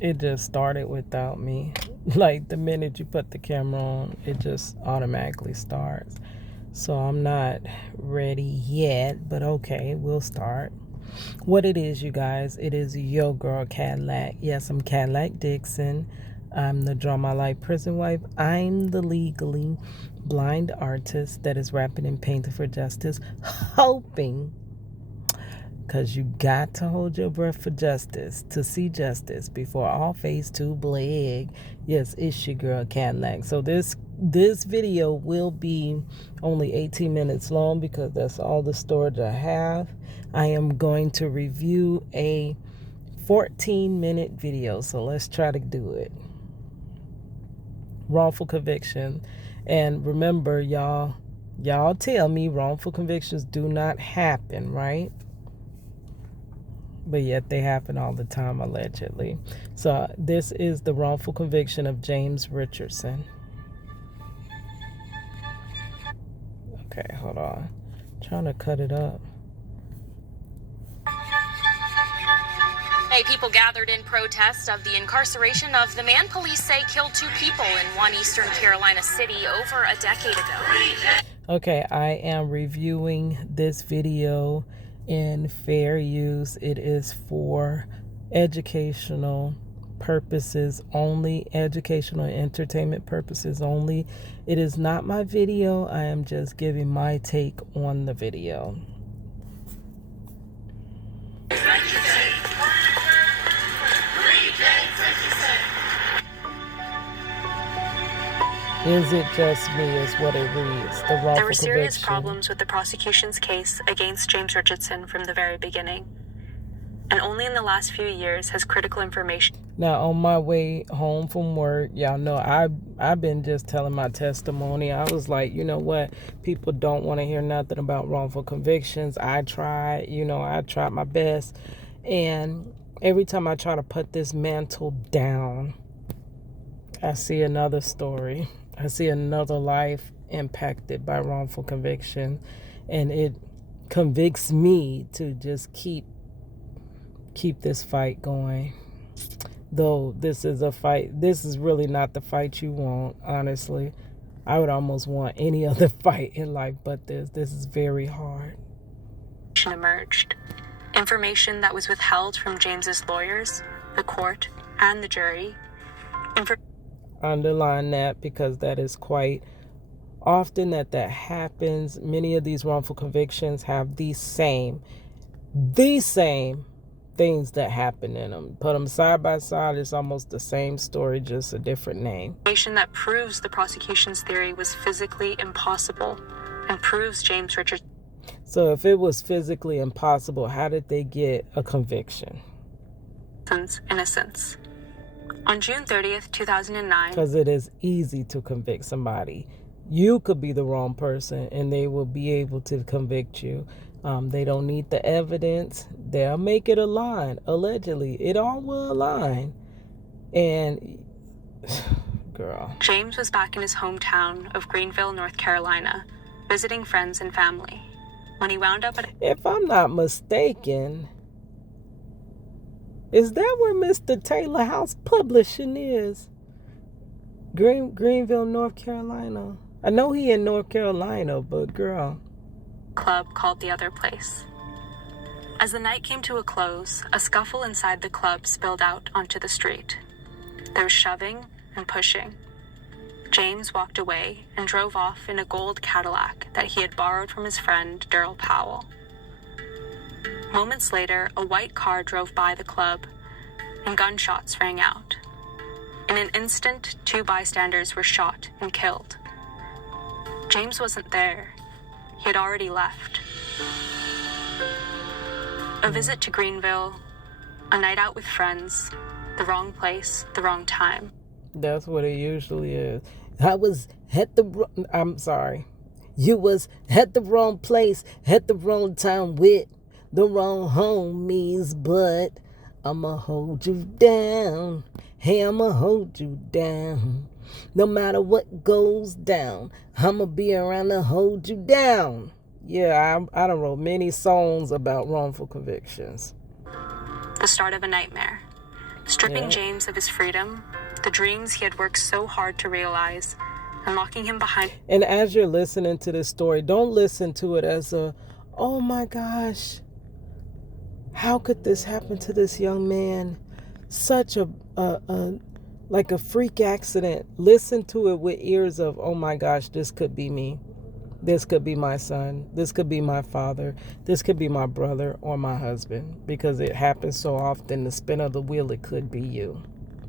It just started without me. Like the minute you put the camera on, it just automatically starts. So I'm not ready yet, but okay, we'll start. What it is, you guys, it is your girl Cadillac. Yes, I'm Cadillac Dixon. I'm the Draw My Life prison wife. I'm the legally blind artist that is rapping and painting for justice, hoping, because you got to hold your breath for justice, to see justice before all phase 2 blag. Yes, it's your girl Cadillac. So this video will be only 18 minutes long because that's all the storage I have. I am going to review a 14-minute video, so let's try to do it. Wrongful conviction. And remember, y'all tell me wrongful convictions do not happen, right? But yet they happen all the time, allegedly. So this is the wrongful conviction of James Richardson. Okay, hold on. I'm trying to cut it up. People gathered in protest of the incarceration of the man police say killed 2 people in one Eastern Carolina city over a decade ago. Okay, I am reviewing this video in fair use. It is for educational purposes only, educational and entertainment purposes only. It is not my video. I am just giving my take on the video. Is it just me is what it reads. There were serious problems with the prosecution's case against James Richardson from the very beginning. And only in the last few years has critical information. Now, on my way home from work, y'all know I've been just telling my testimony. I was like, you know what? People don't want to hear nothing about wrongful convictions. I tried my best. And every time I try to put this mantle down, I see another story. I see another life impacted by wrongful conviction, and it convicts me to just keep this fight going. Though this is a fight, this is really not the fight you want, honestly. I would almost want any other fight in life, but this is very hard. Emerged. Information that was withheld from James's lawyers, the court, and the jury. Underline that because that is quite often that happens. Many of these wrongful convictions have the same things that happen in them. Put them side by side, it's almost the same story, just a different name. Information that proves the prosecution's theory was physically impossible and proves James Richardson. So if it was physically impossible, how did they get a conviction? Innocence. On June 30th, 2009... Because it is easy to convict somebody. You could be the wrong person and they will be able to convict you. They don't need the evidence. They'll make it align. Allegedly, it all will align. And, girl. James was back in his hometown of Greenville, North Carolina, visiting friends and family. When he wound up at... If I'm not mistaken... Is that where Mr. Taylor House Publishing is? Greenville, North Carolina. I know he in North Carolina, but girl. Club called the other place. As the night came to a close, a scuffle inside the club spilled out onto the street. There was shoving and pushing. James walked away and drove off in a gold Cadillac that he had borrowed from his friend Daryl Powell. Moments later, a white car drove by the club, and gunshots rang out. In an instant, 2 bystanders were shot and killed. James wasn't there. He had already left. A visit to Greenville, a night out with friends, the wrong place, the wrong time. That's what it usually is. You was at the wrong place, at the wrong time with the wrong homies, but I'ma hold you down. Hey, I'ma hold you down. No matter what goes down, I'ma be around to hold you down. Yeah, I done wrote many songs about wrongful convictions. The start of a nightmare. stripping James of his freedom, the dreams he had worked so hard to realize, and locking him behind. And as you're listening to this story, don't listen to it as a, oh my gosh, how could this happen to this young man? Such a like a freak accident. Listen to it with ears of, oh my gosh, this could be me. This could be my son. This could be my father. This could be my brother or my husband. Because it happens so often, the spin of the wheel, it could be you.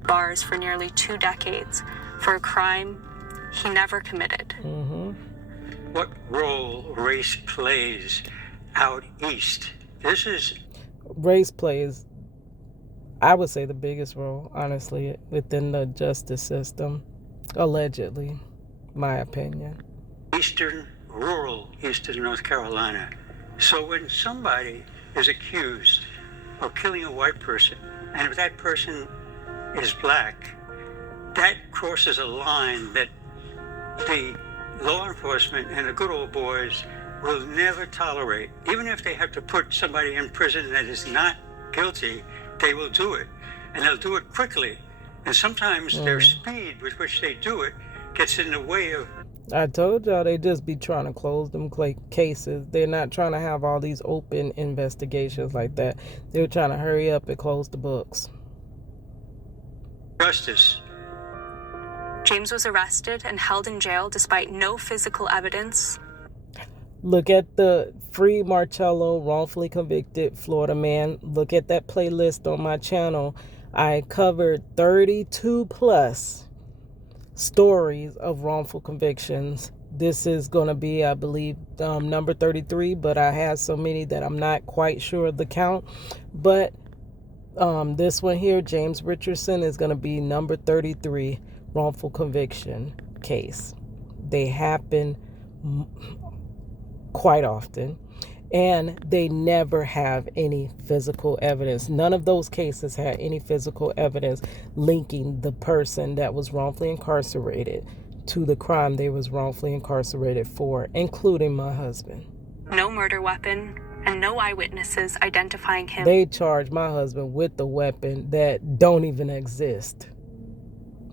Bars for nearly 2 decades for a crime he never committed. Mm-hmm. What role race plays out east? Race plays, I would say, the biggest role, honestly, within the justice system. Allegedly, my opinion. Rural Eastern North Carolina. So when somebody is accused of killing a white person, and if that person is black, that crosses a line that the law enforcement and the good old boys will never tolerate. Even if they have to put somebody in prison that is not guilty, they will do it. And they'll do it quickly. And sometimes their speed with which they do it gets in the way of... I told y'all they just be trying to close them cases. They're not trying to have all these open investigations like that. They're trying to hurry up and close the books. Justice. James was arrested and held in jail despite no physical evidence. Look at the Free Marcello, wrongfully convicted Florida man. Look at that playlist on my channel. I covered 32 plus stories of wrongful convictions. This is going to be, I believe, number 33, but I have so many that I'm not quite sure of the count. But this one here, James Richardson, is going to be number 33 wrongful conviction case. They happen quite often, and they never have any physical evidence. None of those cases had any physical evidence linking the person that was wrongfully incarcerated to the crime they was wrongfully incarcerated for, including my husband. No murder weapon and no eyewitnesses identifying him. They charged my husband with the weapon that don't even exist.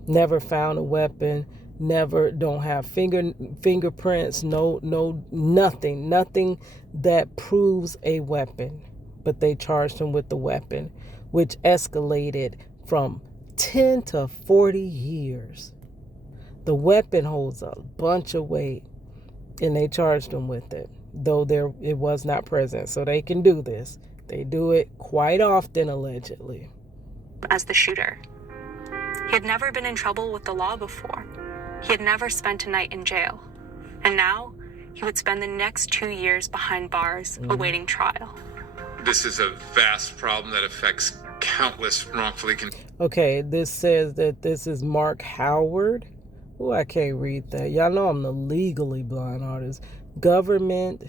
Never found a weapon. Don't have fingerprints, nothing that proves a weapon. But they charged him with the weapon, which escalated from 10 to 40 years. The weapon holds a bunch of weight, and they charged him with it, though it was not present. So they can do this. They do it quite often, allegedly. As the shooter. He had never been in trouble with the law before. He had never spent a night in jail. And now, he would spend the next 2 years behind bars, awaiting trial. This is a vast problem that affects countless wrongfully Okay, this says that this is Mark Howard. Oh, I can't read that. Y'all know I'm the legally blind artist. Government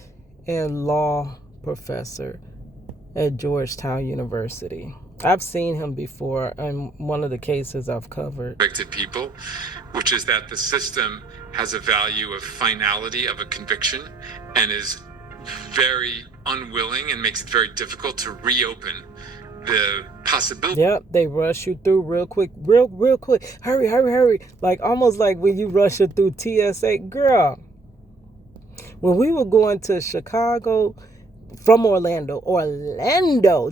and law professor at Georgetown University. I've seen him before in one of the cases I've covered. Convicted people, which is that the system has a value of finality of a conviction and is very unwilling and makes it very difficult to reopen the possibility. Yep, they rush you through real quick. Hurry. Like almost like when you rush it through TSA. Girl, when we were going to Chicago from Orlando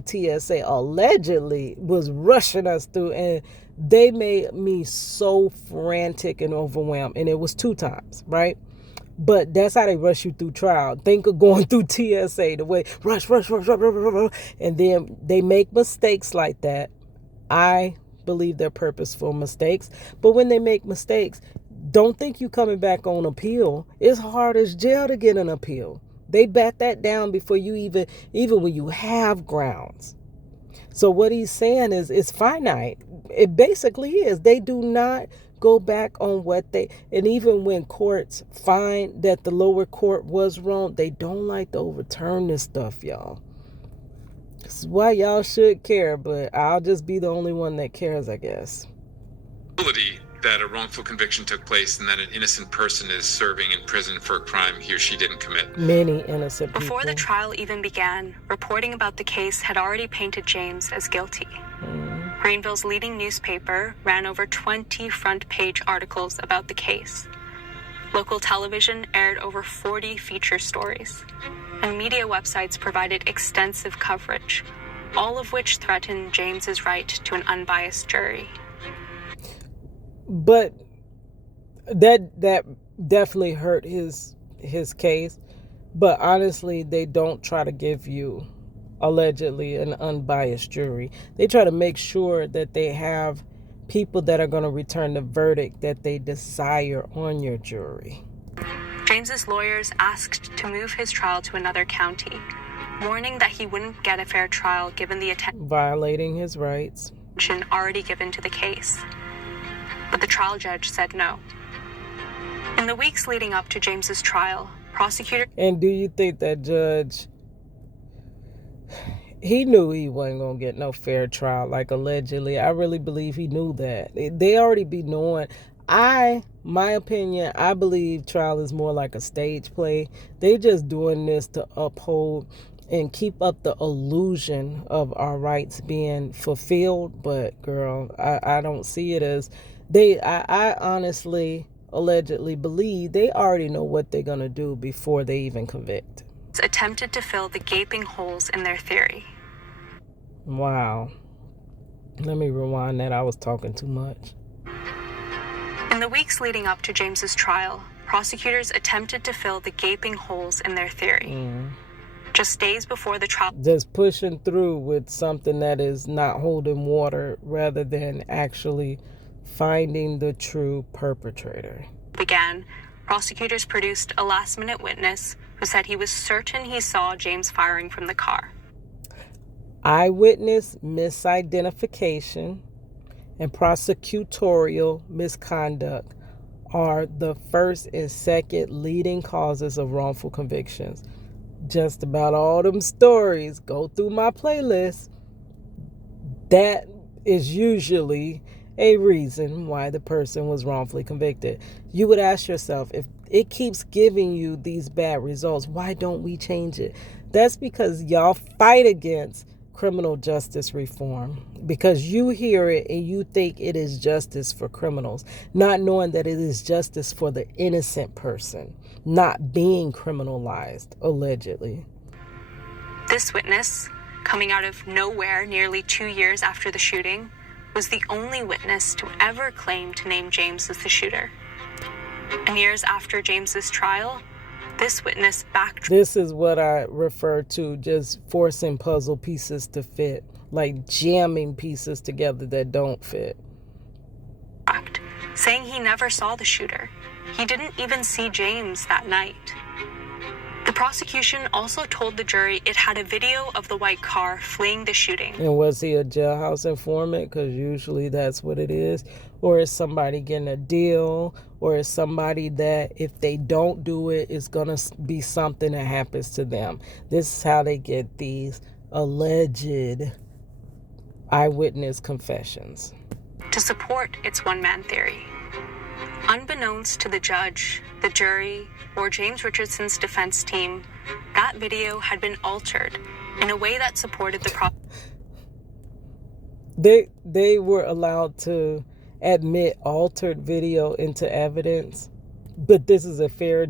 TSA allegedly was rushing us through, and they made me so frantic and overwhelmed, and it was 2 times, right? But that's how they rush you through trial. Think of going through TSA, the way rush, and then they make mistakes like that. I believe they're purposeful mistakes, but when they make mistakes, don't think you coming back on appeal. It's hard as jail to get an appeal. They bat that down before you even when you have grounds. So what he's saying is it's finite. It basically is. They do not go back on what and even when courts find that the lower court was wrong, they don't like to overturn this stuff, y'all. This is why y'all should care, but I'll just be the only one that cares, I guess. That a wrongful conviction took place and that an innocent person is serving in prison for a crime he or she didn't commit. Many innocent people. Before the trial even began, reporting about the case had already painted James as guilty. Greenville's leading newspaper ran over 20 front-page articles about the case. Local television aired over 40 feature stories, and media websites provided extensive coverage, all of which threatened James's right to an unbiased jury. But that definitely hurt his case. But honestly, they don't try to give you, allegedly, an unbiased jury. They try to make sure that they have people that are going to return the verdict that they desire on your jury. James's lawyers asked to move his trial to another county, warning that he wouldn't get a fair trial given the violating his rights attention already given to the case. But the trial judge said no. In the weeks leading up to James's trial, prosecutors... And do you think that judge, he knew he wasn't going to get no fair trial, like allegedly? I really believe he knew that. They already be knowing. My opinion, I believe trial is more like a stage play. They just doing this to uphold and keep up the illusion of our rights being fulfilled. But girl, I don't see it as I honestly, allegedly believe they already know what they're going to do before they even convict. Attempted to fill the gaping holes in their theory. Wow. Let me rewind that. I was talking too much. In the weeks leading up to James's trial, prosecutors attempted to fill the gaping holes in their theory. Just days before the trial, just pushing through with something that is not holding water rather than actually finding the true perpetrator began, prosecutors produced a last-minute witness who said he was certain he saw James firing from the car. Eyewitness misidentification and prosecutorial misconduct are the first and second leading causes of wrongful convictions. Just about all them stories, go through my playlist, that is usually a reason why the person was wrongfully convicted. You would ask yourself, if it keeps giving you these bad results, why don't we change it? That's because y'all fight against criminal justice reform, because you hear it and you think it is justice for criminals, not knowing that it is justice for the innocent person not being criminalized, allegedly. This witness, coming out of nowhere nearly 2 years after the shooting, was the only witness to ever claim to name James as the shooter. And years after James's trial, this witness backtracked. This is what I refer to just forcing puzzle pieces to fit, like jamming pieces together that don't fit. Saying he never saw the shooter. He didn't even see James that night. The prosecution also told the jury it had a video of the white car fleeing the shooting. And was he a jailhouse informant? Because usually that's what it is. Or is somebody getting a deal? Or is somebody that if they don't do it, it's going to be something that happens to them. This is how they get these alleged eyewitness confessions. To support its one-man theory. Unbeknownst to the judge, the jury, or James Richardson's defense team, that video had been altered in a way that supported the They were allowed to admit altered video into evidence, but this is a fair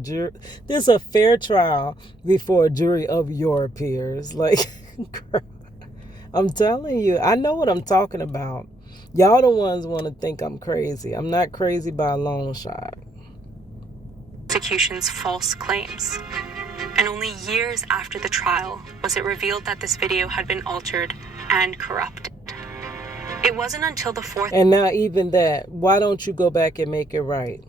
trial before a jury of your peers. Like, I'm telling you, I know what I'm talking about. Y'all the ones want to think I'm crazy. I'm not crazy by a long shot. Prosecution's false claims. And only years after the trial was it revealed that this video had been altered and corrupted. It wasn't until the fourth... And now even that, why don't you go back and make it right?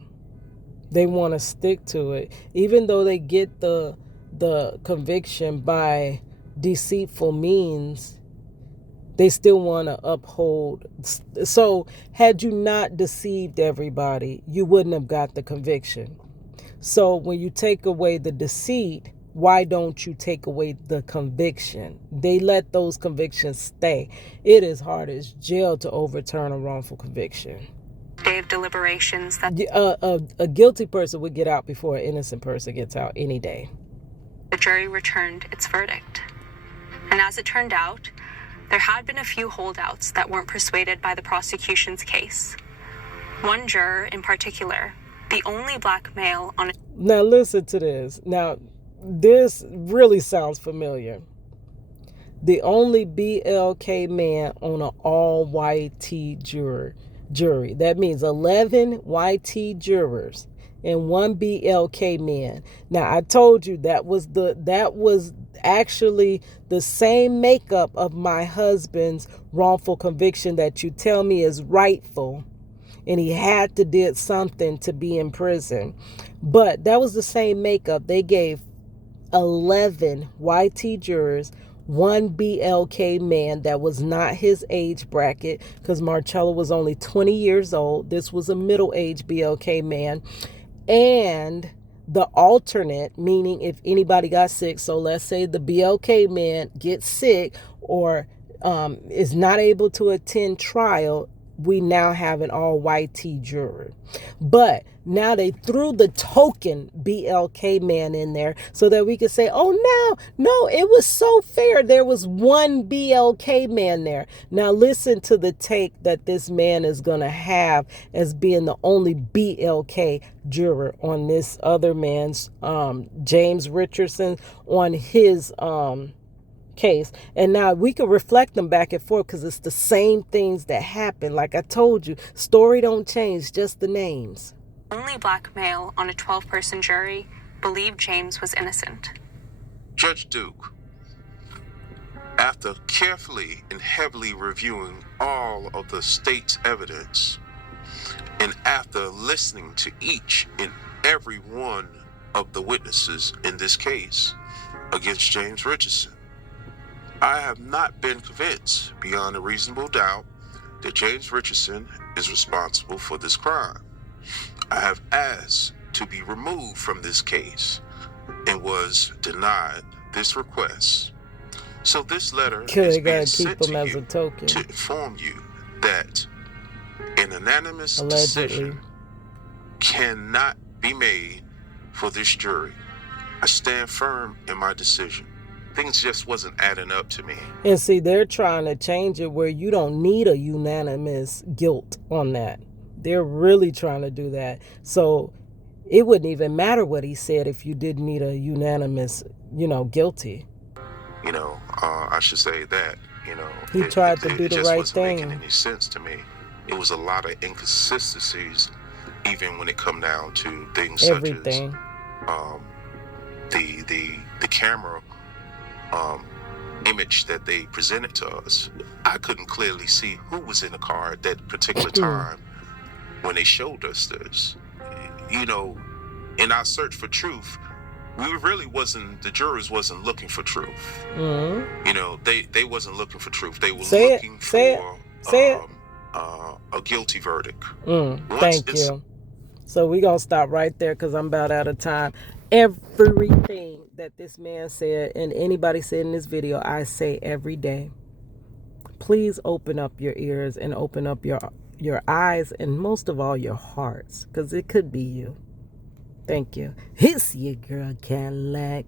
They want to stick to it. Even though they get the conviction by deceitful means, they still want to uphold. So had you not deceived everybody, you wouldn't have got the conviction. So when you take away the deceit, why don't you take away the conviction? They let those convictions stay. It is hard as jail to overturn a wrongful conviction. Day of deliberations that a guilty person would get out before an innocent person gets out any day. The jury returned its verdict. And as it turned out, there had been a few holdouts that weren't persuaded by the prosecution's case. One juror in particular, the only black male on a... Now listen to this. Now, this really sounds familiar. The only BLK man on an all-YT jury. That means 11 YT jurors and one BLK man. Now, I told you that was actually the same makeup of my husband's wrongful conviction that you tell me is rightful, and he had to did something to be in prison. But that was the same makeup. They gave 11 YT jurors, one BLK man that was not his age bracket, because Marcello was only 20 years old. This was a middle-aged BLK man. And the alternate, meaning if anybody got sick, so let's say the BLK man gets sick or is not able to attend trial, we now have an all-YT juror. But now they threw the token BLK man in there so that we could say, oh, no, it was so fair. There was one BLK man there. Now listen to the take that this man is going to have as being the only BLK juror on this other man's, James Richardson, on his case. And now we can reflect them back and forth because it's the same things that happen. Like I told you, story don't change, just the names. Only black male on a 12-person jury believed James was innocent. Judge Duke, after carefully and heavily reviewing all of the state's evidence, and after listening to each and every one of the witnesses in this case against James Richardson, I have not been convinced beyond a reasonable doubt that James Richardson is responsible for this crime. I have asked to be removed from this case and was denied this request. So this letter is being sent to you to inform you that an unanimous decision cannot be made for this jury. I stand firm in my decision. Things just wasn't adding up to me. And see, they're trying to change it where you don't need a unanimous guilt on that. They're really trying to do that. So it wouldn't even matter what he said if you didn't need a unanimous, guilty. I should say that, he tried to do the right thing. It just wasn't making any sense to me. It was a lot of inconsistencies, even when it come down to things such as the camera image that they presented to us. I couldn't clearly see who was in the car at that particular time when they showed us this. In our search for truth, the jurors wasn't looking for truth. They wasn't looking for truth. They were looking for a guilty verdict. Thank you. So we're going to stop right there because I'm about out of time. Everything that this man said and anybody said in this video, I say every day. Please open up your ears and open up your eyes and most of all your hearts, because it could be you. Thank you. It's your girl Cadillac.